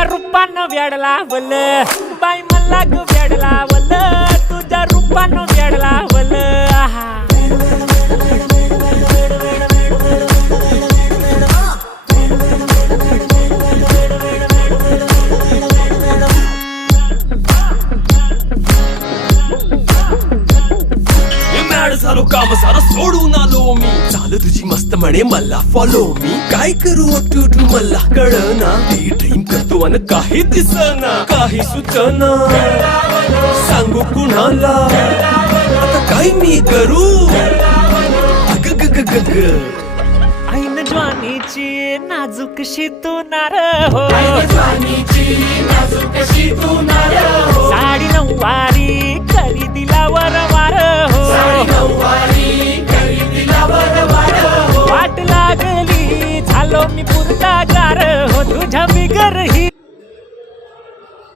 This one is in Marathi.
तुझ्या रूपानं वेड लावलं बाई मला ग वेड लावलं तुझ्या रूपानं वेड लावलं आहा झालो काम सारा सोडून आलो मी चाल तुझी मस्त म्हणे मला फॉलो मी काय करू टू मला कळना ती ड्रीम करतो अन काही दिसना काही सुचना सांगू कुणाला आता काय मी करू अग ग ग ग ग ऐन ज्वानीची नाजूकशी तू नार हो साडी नऊवारी करी दिला वरवार हो वाट लागली झालो मी पुरता गार हो तुझ्या बिगर ही